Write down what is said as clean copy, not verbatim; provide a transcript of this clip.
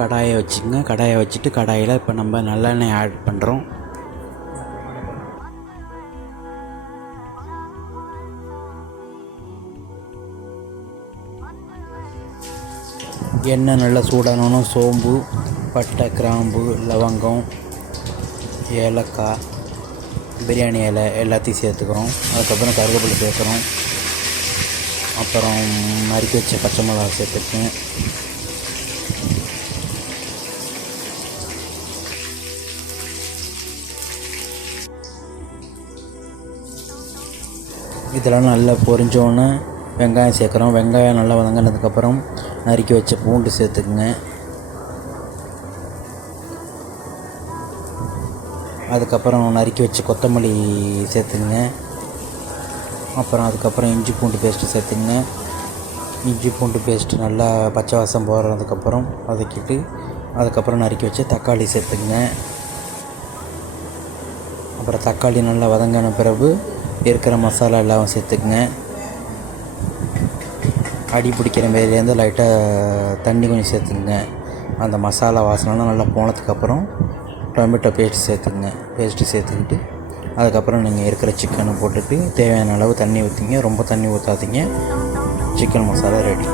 கடாயை வச்சுங்க. கடாயை வச்சுட்டு கடாயில் இப்போ நம்ம நல்லெண்ணெய் ஆட் பண்ணுறோம். எண்ணெய் நல்லா சூடானோன்னு சோம்பு, பட்டை, கிராம்பு, லவங்கம், ஏலக்காய், பிரியாணி இலை எல்லாத்தையும் சேர்த்துக்கிறோம். அதுக்கப்புறம் கருவேப்பிலை சேர்க்குறோம். அப்புறம் நறுக்கி வச்ச பச்சை மிளகா சேர்த்துக்கேன். இதெல்லாம் நல்லா பொரிஞ்சோன்னு வெங்காயம் சேர்க்குறோம். வெங்காயம் நல்லா வதங்கினதுக்கப்புறம் நறுக்கி வச்ச பூண்டு சேர்த்துக்குங்க. அதுக்கப்புறம் நறுக்கி வச்ச கொத்தமல்லி சேர்த்துங்க. அதுக்கப்புறம் இஞ்சி பூண்டு பேஸ்ட்டு சேர்த்துங்க. இஞ்சி பூண்டு பேஸ்ட்டு நல்லா பச்சை வாசம் போடுறதுக்கப்புறம் வதக்கிட்டு அதுக்கப்புறம் நறுக்கி வச்ச தக்காளி சேர்த்துங்க. அப்புறம் தக்காளி நல்லா வதங்கின பிறகு இருக்கிற மசாலா எல்லாம் சேர்த்துக்குங்க. அடி பிடிக்கிற மாரிலேருந்து லைட்டாக தண்ணி கொஞ்சம் சேர்த்துக்குங்க. அந்த மசாலா வாசனைலாம் நல்லா போனதுக்கப்புறம் டொமேட்டோ பேஸ்ட்டு சேர்த்துக்கிட்டு அதுக்கப்புறம் நீங்கள் இருக்கிற சிக்கனை போட்டுட்டு தேவையான அளவு தண்ணி ஊற்றிங்க. ரொம்ப தண்ணி ஊற்றாதீங்க. Chicken masala ready.